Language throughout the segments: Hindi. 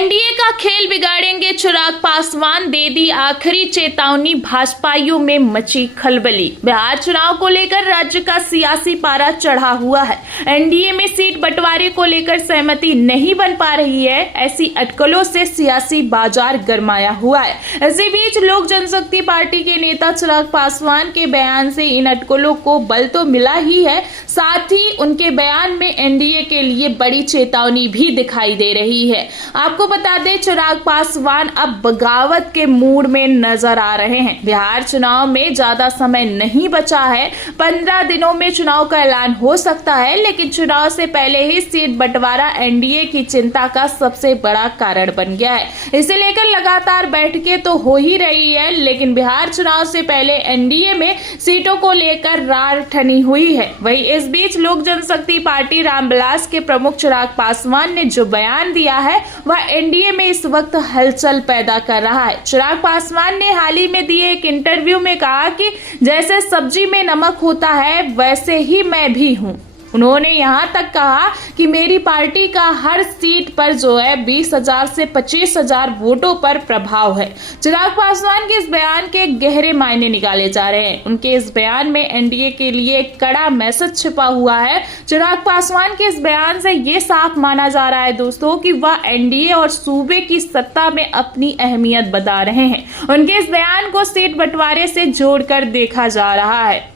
एनडीए का खेल बिगाड़ेंगे चिराग पासवान, दे दी आखिरी चेतावनी, भाजपाइयों में मची खलबली। बिहार चुनाव को लेकर राज्य का सियासी पारा चढ़ा हुआ है। एनडीए में सीट बंटवारे को लेकर सहमति नहीं बन पा रही है। ऐसी अटकलों से सियासी बाजार गरमाया हुआ है। इसी बीच लोक जनशक्ति पार्टी के नेता चिराग पासवान के बयान से इन अटकलों को बल तो मिला ही है, साथ ही उनके बयान में एनडीए के लिए बड़ी चेतावनी भी दिखाई दे रही है। आपको बता दें, चिराग पासवान अब बगावत के मूड में नजर आ रहे हैं। बिहार चुनाव में ज्यादा समय नहीं बचा है। 15 दिनों में चुनाव का ऐलान हो सकता है, लेकिन चुनाव से पहले ही सीट बंटवारा एनडीए की चिंता का सबसे बड़ा कारण बन गया है। इसे लेकर लगातार बैठकें तो हो ही रही है, लेकिन बिहार चुनाव से पहले एनडीए में सीटों को लेकर रार ठनी हुई है। वहीं इस बीच लोक जनशक्ति पार्टी रामविलास के प्रमुख चिराग पासवान ने जो बयान दिया है वह एनडीए में इस वक्त हलचल पैदा कर रहा है। चिराग पासवान ने हाल ही में दिए एक इंटरव्यू में कहा कि जैसे सब्जी में नमक होता है वैसे ही मैं भी हूं। उन्होंने यहां तक कहा कि मेरी पार्टी का हर सीट पर जो है 20,000 से 25,000 वोटों पर प्रभाव है। चिराग पासवान के इस बयान के गहरे मायने निकाले जा रहे हैं। उनके इस बयान में एनडीए के लिए एक कड़ा मैसेज छिपा हुआ है। चिराग पासवान के इस बयान से ये साफ माना जा रहा है दोस्तों कि वह एनडीए और सूबे की सत्ता में अपनी अहमियत बता रहे हैं। उनके इस बयान को सीट बंटवारे से जोड़कर देखा जा रहा है।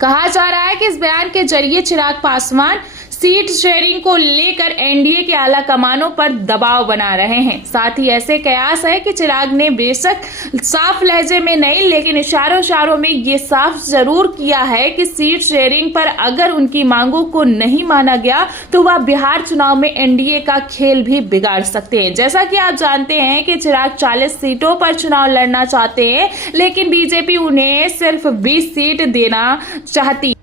कहा जा रहा है कि इस बयान के जरिए चिराग पासवान सीट शेयरिंग को लेकर एनडीए के आला कमानों पर दबाव बना रहे हैं। साथ ही ऐसे कयास है कि चिराग ने बेशक साफ लहजे में नहीं, लेकिन इशारों में ये साफ जरूर किया है कि सीट शेयरिंग पर अगर उनकी मांगों को नहीं माना गया तो वह बिहार चुनाव में एनडीए का खेल भी बिगाड़ सकते हैं। जैसा कि आप जानते हैं कि चिराग 40 सीटों पर चुनाव लड़ना चाहते हैं, लेकिन बीजेपी उन्हें सिर्फ 20 सीट देना चाहती है।